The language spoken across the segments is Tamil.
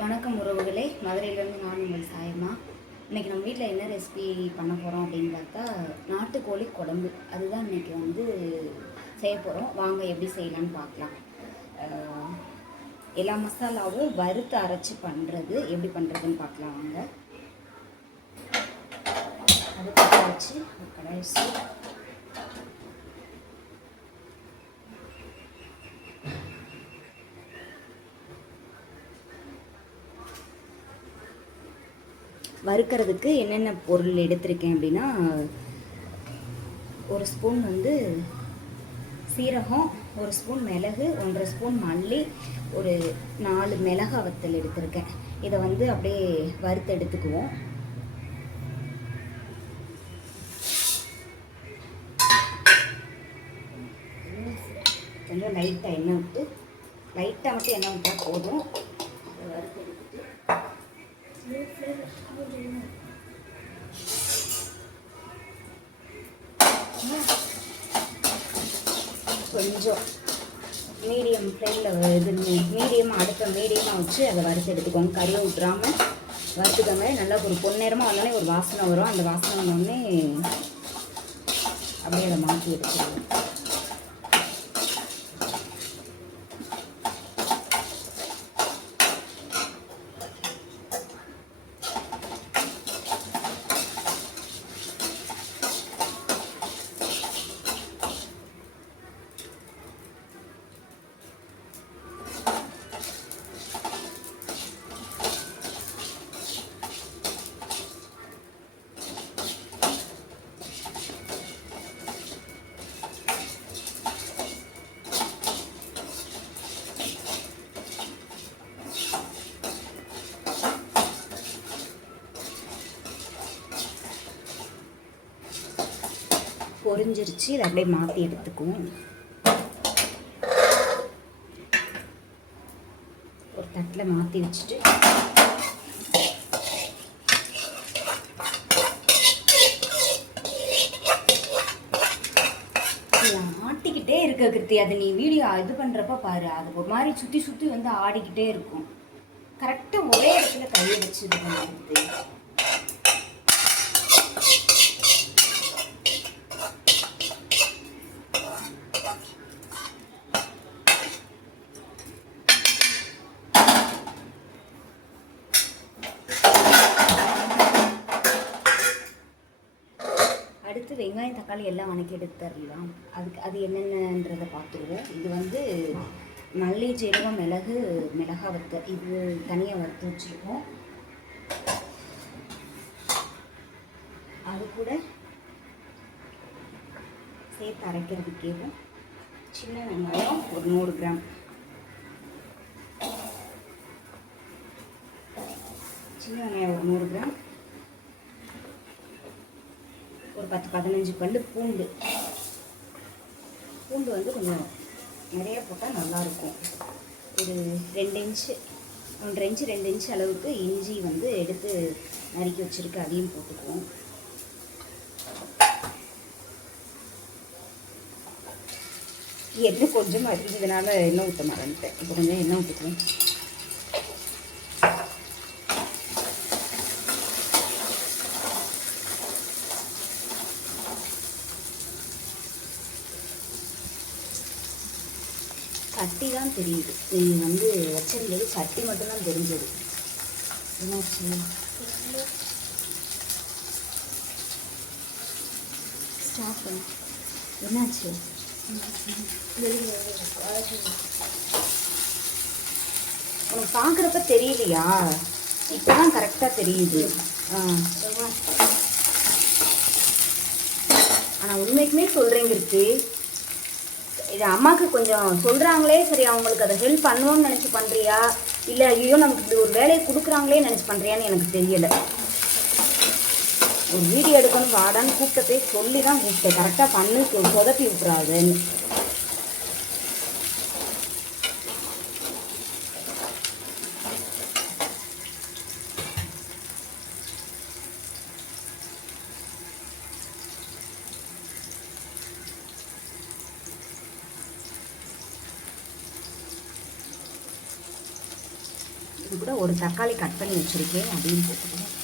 வணக்கம் உறவுகளே, மதுரையிலேருந்து நான் உங்கள் சாயம்மா. இன்றைக்கி நம்ம வீட்டில் என்ன ரெசிபி பண்ண போகிறோம் அப்படின்னு பார்த்தா, நாட்டுக்கோழி குழம்பு. அதுதான் இன்றைக்கி செய்ய போகிறோம். வாங்க எப்படி செய்யலான்னு பார்க்கலாம். எல்லா மசாலாவும் வறுத்து அரைச்சி பண்ணுறது, எப்படி பண்ணுறதுன்னு பார்க்கலாம் வாங்க. அதுக்கு வச்சு கடாய் வறுக்கிறதுக்கு என்னென்ன பொருள் எடுத்திருக்கேன் அப்படின்னா, ஒரு ஸ்பூன் சீரகம், ஒரு ஸ்பூன் மிளகு, 1.5 ஸ்பூன் மல்லி, ஒரு 4 மிளகாய் வத்தல் எடுத்திருக்கேன். இதை அப்படியே வறுத்து எடுத்துக்குவோம். கொஞ்சம் லைட்டாக எண்ணெய் விட்டு விட்டால் போதும். வறுத்து கொஞ்சம் மீடியம் ஃப்ளேமில் மீடியமாக வச்சு அதை வறுத்து எடுத்துக்கோங்க. கறியை விட்டுறாமல் வறுத்துக்கோங்க. நல்லா ஒரு பொன்னிறமாக வந்தோடனே ஒரு வாசனை வரும். அந்த வாசனை வந்தோடனே அப்படியே அதை மாற்றி எடுத்துக்கோங்க. பொரிஞ்சிருச்சு. இதை அப்படியே மாற்றி எடுத்துக்குவோம். ஒரு தட்டில் மாற்றி வச்சுட்டு ஆட்டிக்கிட்டே இருக்க கிருத்தி. அது நீ வீடியோ இது பண்ணுறப்ப பாரு, அது ஒரு மாதிரி சுற்றி சுற்றி ஆடிக்கிட்டே இருக்கும். கரெக்டாக ஒரே இடத்துல கையை வச்சு இது பண்ணுறது. அடுத்து வெங்காயம் தக்காளி எல்லாம் வணக்கி எடுத்து தரலாம். அது என்னென்னன்றதை பார்த்துருவோம். இது மல்லி, ஜீரகம், மிளகு, மிளகாய் வத்தல் இது தனியாக வறுத்து வச்சுருக்கோம். அது கூட சேர்த்து அரைக்கிறதுக்கேவும் சின்ன வெங்காயம் ஒரு 100 கிராம், சின்ன வெங்காயம் ஒரு 100 கிராம், ஒரு 10-15 பல் பூண்டு. கொஞ்சம் நிறைய போட்டால் நல்லாயிருக்கும். ஒரு 2 இன்ச்சு 1.5 இன்ச்சு 2 இன்ச்சு அளவுக்கு இஞ்சி எடுத்து நறுக்கி வச்சுருக்கு. அதையும் போட்டுக்குவோம். எண்ணெய் கொஞ்சமாக இருக்கிறதுனால எண்ணெய் ஊற்ற மறந்துட்டேன். இப்போ கொஞ்சம் எண்ணெய் ஊற்றிக்குவோம். சட்டி தான் தெரியுது. நீங்கள் வச்சிருந்தது சட்டி மட்டும்தான் தெரிஞ்சது. என்னாச்சு? ஸ்டாப் பண்ண என்னாச்சு? உனக்கு பார்க்குறப்ப தெரியலையா? இப்போ தான் கரெக்டாக தெரியுது. ஆனால் உண்மைக்குமே சொல்கிறேங்க இருக்கு. இது அம்மாவுக்கு கொஞ்சம் சொல்கிறாங்களே, சரி அவங்களுக்கு அதை ஹெல்ப் பண்ணுவோன்னு நினச்சி பண்ணுறியா, இல்லை ஐயோ நமக்கு இப்படி ஒரு வேலையை கொடுக்குறாங்களே நினச்சி பண்ணுறியான்னு எனக்கு தெரியலை. ஒரு வீடியோ எடுக்கணும் வாடான்னு கூப்பிட்டதே சொல்லி தான் கூப்பிட்டேன். கரெக்டாக பண்ணு, சொதப்பி விட்றாதுன்னு. இது கூட ஒரு தக்காளி கட் பண்ணி வச்சுருக்கேன், அதையும் போட்டுக்கிறேன்.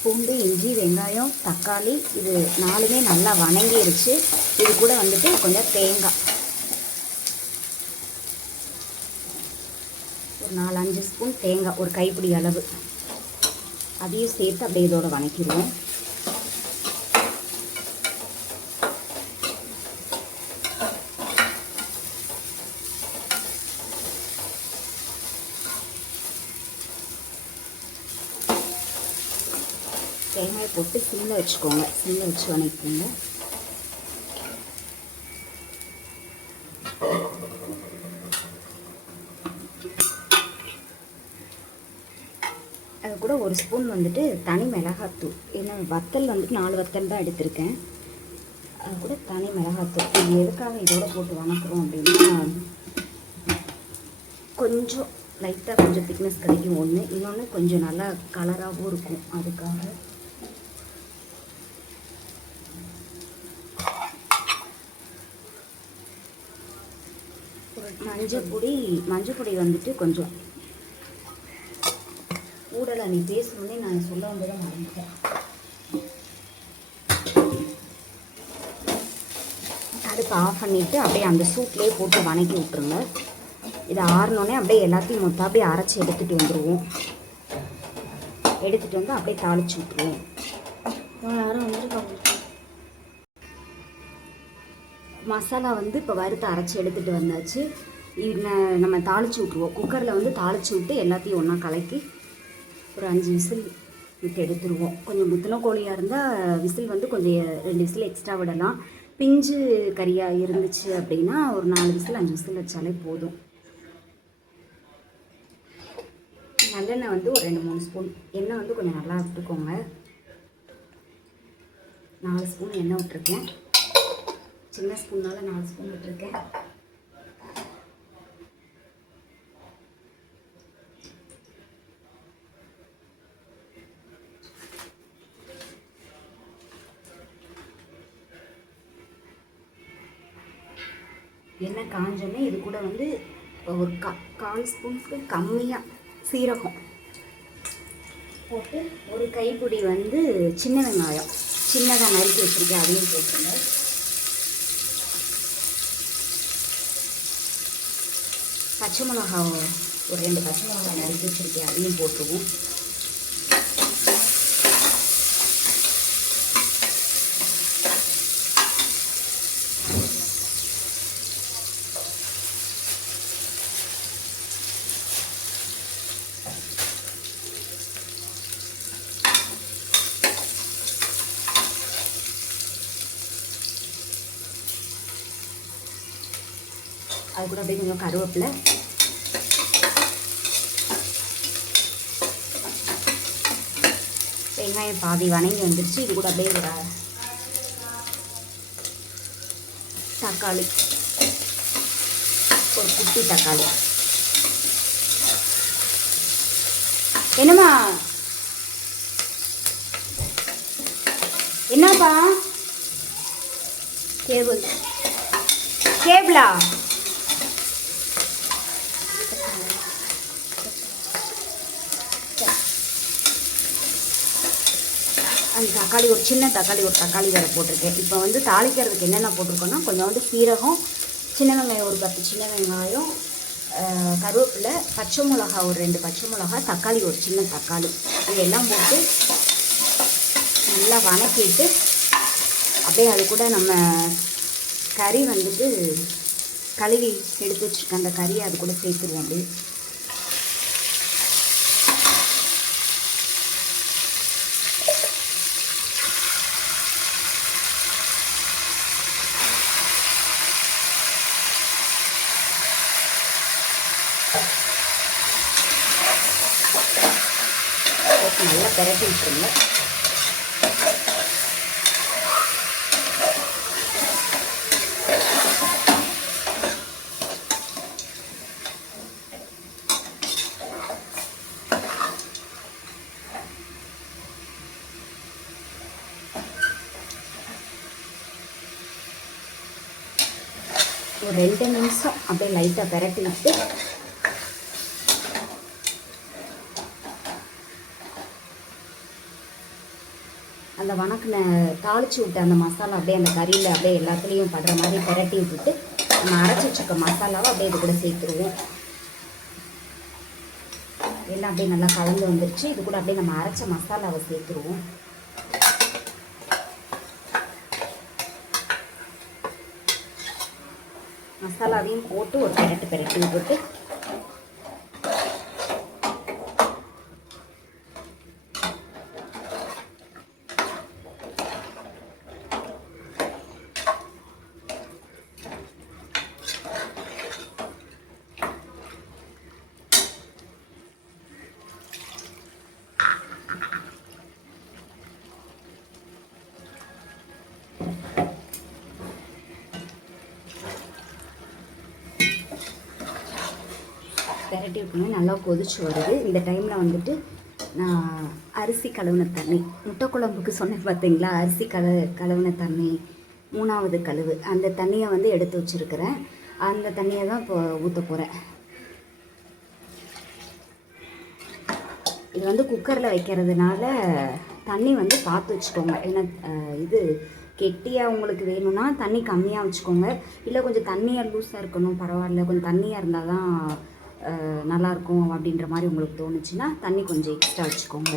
பூண்டு, இஞ்சி, வெங்காயம், தக்காளி இது 4மே நல்லா வணங்கிருச்சு. இது கூட வந்துட்டு கொஞ்சம் தேங்காய், ஒரு 4-5 ஸ்பூன் தேங்காய், ஒரு கைப்பிடி அளவு, அதையும் சேர்த்து அப்படியே இதோட வணக்கிடுவோம். தேங்காய் போட்டு சிம்மில் வச்சுக்கோங்க, சிம்மில் வச்சு வணக்கிக்கோங்க. அது கூட ஒரு ஸ்பூன் வந்துட்டு தனி மிளகாத்தூள், ஏன்னா வத்தல் வந்துட்டு 4 வத்தல் தான் எடுத்திருக்கேன். அது கூட தனி மிளகாத்தூள். இது எதுக்காக இதோட போட்டு வணக்குறோம் அப்படின்னா, கொஞ்சம் லைட்டாக கொஞ்சம் திக்னஸ் கிடைக்கும் ஒன்று, இன்னொன்று கொஞ்சம் நல்லா கலராகவும் இருக்கும். அதுக்காக மஞ்சள் பொடி வந்துட்டு கொஞ்சம் ஊடலை. நீ பேசணுன்னே நான் சொல்ல வந்ததை மறந்துட்டேன். அடுப்பு ஆஃப் பண்ணிவிட்டு அப்படியே அந்த சூட்லேயே போட்டு வணக்கி விட்டுருங்க. இதை ஆறினோடனே அப்படியே எல்லாத்தையும் மொத்தம் அப்படியே அரைச்சி எடுத்துகிட்டு வந்துடுவோம். எடுத்துகிட்டு வந்து அப்படியே தாளித்து விட்டுருவோம். யாரும் வந்துருக்காங்க. மசாலா வந்து இப்போ வறுத்து அரைச்சி எடுத்துகிட்டு வந்தாச்சு. நம்ம தாளித்து விட்ருவோம். குக்கரில் வந்து தாளித்து விட்டு எல்லாத்தையும் ஒன்றா கலக்கி ஒரு 5 விசில் விட்டு எடுத்துருவோம். கொஞ்சம் முத்தின கோழியாக இருந்தால் விசில் வந்து கொஞ்சம் 2 விசில் எக்ஸ்ட்ரா விடலாம். பிஞ்சு கறியாக இருந்துச்சு அப்படின்னா ஒரு 4 விசில் 5 விசில் வச்சாலே போதும். நல்லெண்ணெய் வந்து ஒரு 2-3 ஸ்பூன், எண்ணெய் வந்து கொஞ்சம் நல்லா விட்டுக்கோங்க. 4 ஸ்பூன் எண்ணெய் விட்டுருக்கேன். சின்ன ஸ்பூனால் 4 ஸ்பூன் விட்டுருக்கேன். எண்ணெய் காஞ்சோன்னே இது கூட வந்து ஒரு 1/4 ஸ்பூனுக்கு கம்மியாக சீரகம் போட்டு, ஒரு கைப்பிடி வந்து சின்ன வெங்காயம் சின்னதாக நறுக்கி வச்சுருக்கேன், அதையும் போட்டுருங்க. பச்சை மிளகா ஒரு 2 பச்சை மிளகாய் நறுக்கி வச்சுருக்கேன், அதையும் போட்டுருவோம். அது கூட அப்படியே கொஞ்சம் கருவேப்பிலை, வெங்காயம் பாதி வணங்கி வந்துருச்சு. இது கூட அப்படியே ஒரு தக்காளி, ஒரு குட்டி தக்காளி. என்னம்மா என்னப்பா கேபிளா அந்த தக்காளி, ஒரு சின்ன தக்காளி, ஒரு தக்காளி வேறு போட்டிருக்கேன். இப்போ வந்து தாளிக்கிறதுக்கு என்னென்ன போட்டிருக்கோன்னா, கொஞ்சம் வந்து சீரகம், சின்ன வெங்காயம் ஒரு 10 சின்ன வெங்காயம், கருவேப்பிலை, பச்சை மிளகா ஒரு 2 பச்சை மிளகா, தக்காளி ஒரு சின்ன தக்காளி, இதெல்லாம் போட்டு நல்லா வணக்கிட்டு அப்படியே அது கூட நம்ம கறி வந்துட்டு கழுவி எடுத்து வச்சுருக்க அந்த கறியை அது கூட சேர்த்துருவோம். அப்படியே நல்லா பெரட்டி விட்டுருங்க. ஒரு 2 நிமிஷம் அப்படியே லைட்டாக பெரட்டி விட்டு அந்த வணக்கின தாளித்து விட்டு அந்த மசாலா அப்படியே அந்த கறியில் அப்படியே எல்லாத்துலேயும் படுற மாதிரி பெரட்டி விட்டுட்டு நம்ம அரைச்சி வச்சுக்க மசாலாவை அப்படியே இது கூட சேர்த்துருவோம். எல்லாம் அப்படியே நல்லா கலந்து வந்துருச்சு. இது கூட அப்படியே நம்ம அரைச்ச மசாலாவை சேர்த்துருவோம். மசாலாவையும் போட்டு ஒரு பெரட்டி விட்டுட்டு பெரட்டி விட்டோம்னா நல்லா கொதிச்சு வருது. இந்த டைமில் வந்துட்டு நான் அரிசி கழுவின தண்ணி, முட்டை குழம்புக்கு சொன்னேன் பார்த்தீங்களா, அரிசி கழுவின தண்ணி 3வது கழுவு, அந்த தண்ணியை வந்து எடுத்து வச்சுருக்கிறேன். அந்த தண்ணியை தான் இப்போ ஊற்ற போகிறேன். இது வந்து குக்கரில் வைக்கிறதுனால தண்ணி வந்து பார்த்து வச்சுக்கோங்க. ஏன்னா இது கெட்டியாக உங்களுக்கு வேணும்னா தண்ணி கம்மியாக வச்சுக்கோங்க. இல்லை கொஞ்சம் தண்ணியாக லூஸாக இருக்கணும் பரவாயில்ல, கொஞ்சம் தண்ணியாக இருந்தால் தான் நல்லாயிருக்கும் அப்படின்ற மாதிரி உங்களுக்கு தோணுச்சுன்னா தண்ணி கொஞ்சம் எக்ஸ்ட்ரா வச்சுக்கோங்க.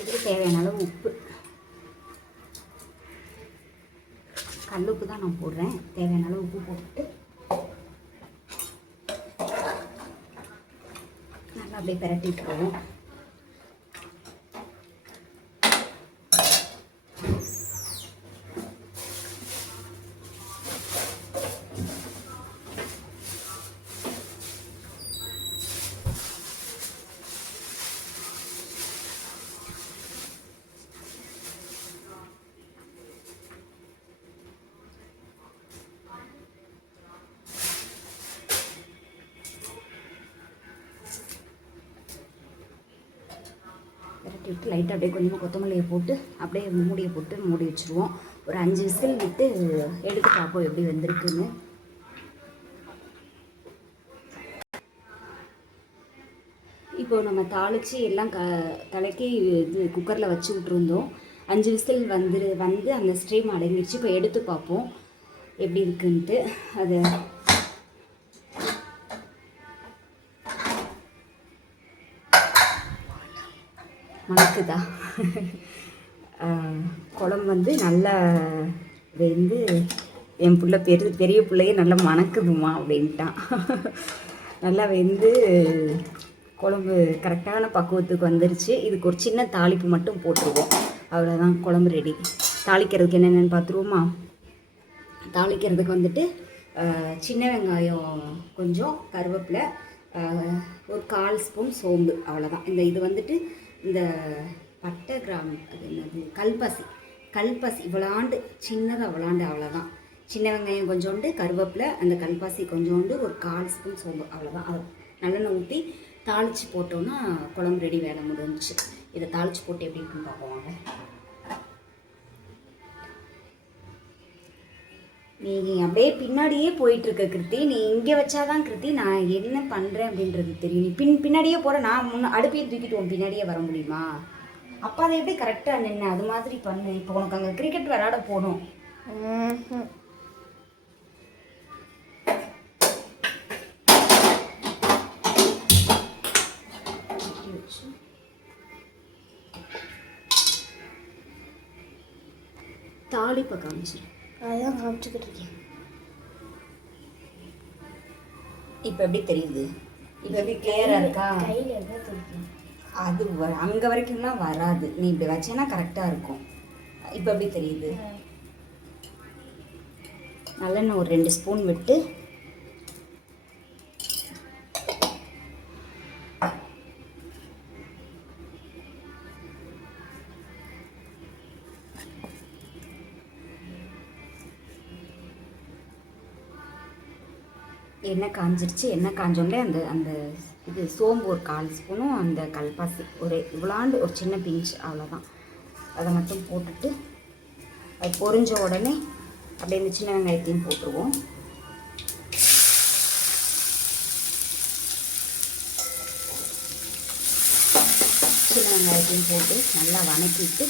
இதுக்கு தேவையான அளவு உப்பு, கல்லுப்பு தான் நான் போடுறேன். தேவையான அளவு உப்பு போட்டுட்டு நல்லா அப்படியே பெரட்டிட்டு போவோம். பெரட்டி விட்டு லைட்டாக அப்படியே கொஞ்சமாக கொத்தமல்லியை போட்டு அப்படியே மூடியை போட்டு மூடி வச்சுருவோம். ஒரு 5 விசில் விட்டு எடுத்து பார்ப்போம் எப்படி வெந்திருக்குன்னு. இப்போ நம்ம தாளித்து எல்லாம் கலக்கி இது குக்கரில் வச்சு விட்ருந்தோம். 5 விசில் வந்து அந்த ஸ்ட்ரீம் அடங்கிடுச்சு. இப்போ எடுத்து பார்ப்போம் எப்படி இருக்குன்ட்டு. அது மணக்குதா? குழம்பு வந்து நல்லா வெந்து என் பிள்ளை பெரிய பிள்ளையே நல்லா மணக்குதுமா அப்படின்ட்டான். நல்லா வெந்து குழம்பு கரெக்டான பக்குவத்துக்கு வந்துருச்சு. இதுக்கு ஒரு சின்ன தாளிப்பு மட்டும் போட்டுருவோம், அவ்வளோதான். குழம்பு ரெடி. தாளிக்கிறதுக்கு என்னென்னு பார்த்துருவோமா? தாளிக்கிறதுக்கு வந்துட்டு சின்ன வெங்காயம் கொஞ்சம், கருவேப்பிலை, ஒரு 1/4 ஸ்பூன் சோம்பு, அவ்வளோதான். இது வந்துட்டு இந்த பட்டை கிராம், அது என்னது, கல்பாசி இவ்வளாண்டு சின்னதாக அவ்வளாண்டு, அவ்வளோதான். சின்ன வெங்காயம் கொஞ்சோண்டு, கருவேப்பிலை, அந்த கல்பாசி கொஞ்சோண்டு, ஒரு 1/4 ஸ்பூன் சோம்பு, அவ்வளோதான். அது நல்லெண்ணெய் ஊற்றி தாளித்து போட்டோன்னா குழம்பு ரெடி, வேலை முடிஞ்சிச்சு. இதை தாளித்து போட்டு எப்படி இருக்குன்னு பார்ப்போம் வாங்க. நீ அப்படியே பின்னாடியே போயிட்டுருக்க கிருத்தி. நீ இங்கே வச்சாதான் கிருத்தி நான் என்ன பண்ணுறேன் அப்படின்றது தெரியும். நீ பின்னாடியே போகிற, நான் அடுப்பையும் தூக்கிட்டு உன் பின்னாடியே வர முடியுமா? அப்போ அதை எப்படி கரெக்டாக நின்று அது மாதிரி பண்ணு. இப்போ உனக்கு அங்கே கிரிக்கெட் விளையாட போகணும். தாளிப்பை காமிச்சிரு. அதான் காமிச்சுக்கிட்டு இருக்கேன். இப்போ எப்படி தெரியுது? இப்போ எப்படி கிளியராக இருக்கா? கையில் இருந்தால் தெரியும். அது அங்கே வரைக்கும்லாம் வராது. நீ இப்படி வச்சேன்னா கரெக்டாக இருக்கும். இப்போ எப்படி தெரியுது? நல்லெண்ணெய் ஒரு 2 ஸ்பூன் விட்டு எண்ணெய் காஞ்சிருச்சு. எண்ணெய் காஞ்சோடனே அந்த அந்த இது சோம்பு ஒரு 1/4 ஸ்பூனும் அந்த கல்பாசி ஒரு இவ்வளாண்டு ஒரு சின்ன பிஞ்ச், அவ்வளோதான். அதை மட்டும் போட்டுட்டு அது பொரிஞ்ச உடனே அப்படியே இந்த சின்ன வெங்காயத்தையும் போட்டுருவோம். சின்ன வெங்காயத்தையும் போட்டு நல்லா வதக்கிட்டு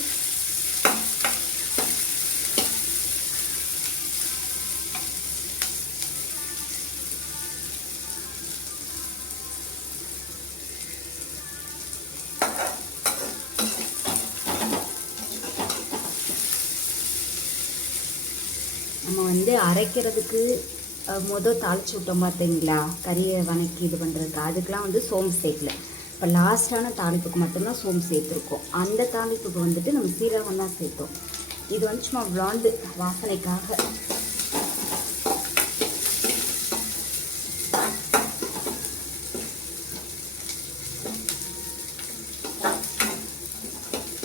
நம்ம வந்து அரைக்கிறதுக்கு தாளிச்சு விட்டோம் பார்த்தீங்களா, கறியை வதக்கி இது பண்ணுறதுக்கு, அதுக்கெலாம் வந்து சோம்பு சேர்க்கல. இப்போ லாஸ்ட்டான தாளிப்புக்கு மட்டும்தான் சோம்பு சேர்த்துருக்கோம். அந்த தாளிப்புக்கு வந்துட்டு நம்ம சீரகம் தான் சேர்த்தோம். இது வந்து சும்மா விளாண்டு வாசனைக்காக.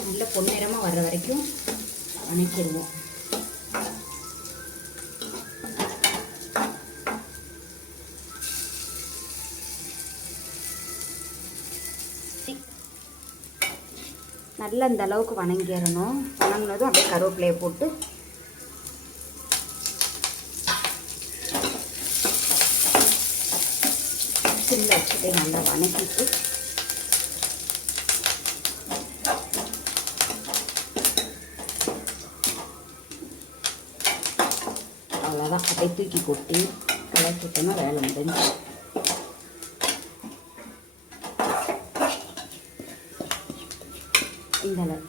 நல்ல பொன்னிறமாக வர்ற வரைக்கும் வதக்கிடுவோம். நல்லா இந்த அளவுக்கு வணங்கிடணும். வணங்கினதும் அப்படியே கருவேப்பிலையை போட்டு சிம்மில் வச்சுட்டு நல்லா வணக்கிட்டு அவ்வளோதான். அப்படியே தூக்கி போட்டு கலக்கிட்டோன்னா வேலை முடிஞ்சு. இந்த அளவு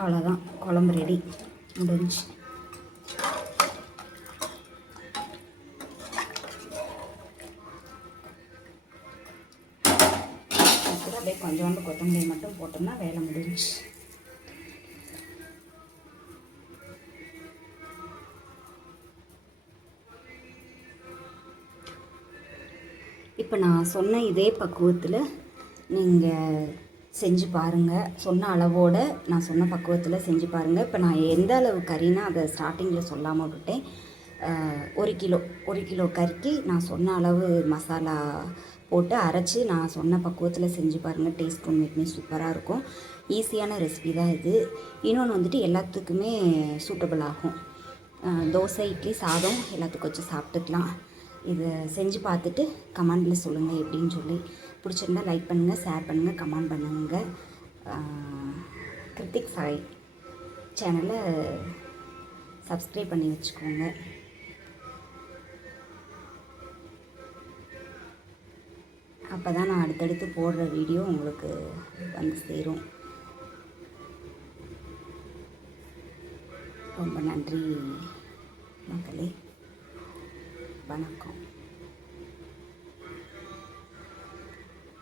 அவ்வளோதான். குழம்பு ரெடி முடிஞ்சு. அப்படியே கொஞ்சோண்டு கொத்தமல்லி மட்டும் போட்டோம்னா வேலை முடிஞ்சு. இப்போ நான் சொன்ன இதே பக்குவத்தில் நீங்கள் செஞ்சு பாருங்கள். சொன்ன அளவோடு நான் சொன்ன பக்குவத்தில் செஞ்சு பாருங்கள். இப்போ நான் எந்த அளவு கறினா அதை ஸ்டார்டிங்கில் சொல்லாமல் விட்டேன். 1 கிலோ கறிக்கு நான் சொன்ன அளவு மசாலா போட்டு அரைச்சி நான் சொன்ன பக்குவத்தில் செஞ்சு பாருங்கள். டேஸ்ட் உண்மைக்குமே சூப்பராக இருக்கும். ஈஸியான ரெசிபி தான் இது. இன்னொன்று வந்துட்டு எல்லாத்துக்குமே சூட்டபிள் ஆகும். தோசை, இட்லி, சாதம் எல்லாத்துக்கும் வச்சு சாப்பிட்டுக்கலாம். இதை செஞ்சு பார்த்துட்டு கமெண்டில் சொல்லுங்கள் எப்படின்னு சொல்லி. பிடிச்சிருந்தா லைக் பண்ணுங்கள், ஷேர் பண்ணுங்கள், கமெண்ட் பண்ணுங்கள். கிருத்திக் சாய் சேனலை சப்ஸ்கிரைப் பண்ணி வச்சுக்கோங்க. அப்போ தான் நான் அடுத்தடுத்து போடுற வீடியோ உங்களுக்கு வந்து சேரும். ரொம்ப நன்றி மக்களே. வணக்கம்.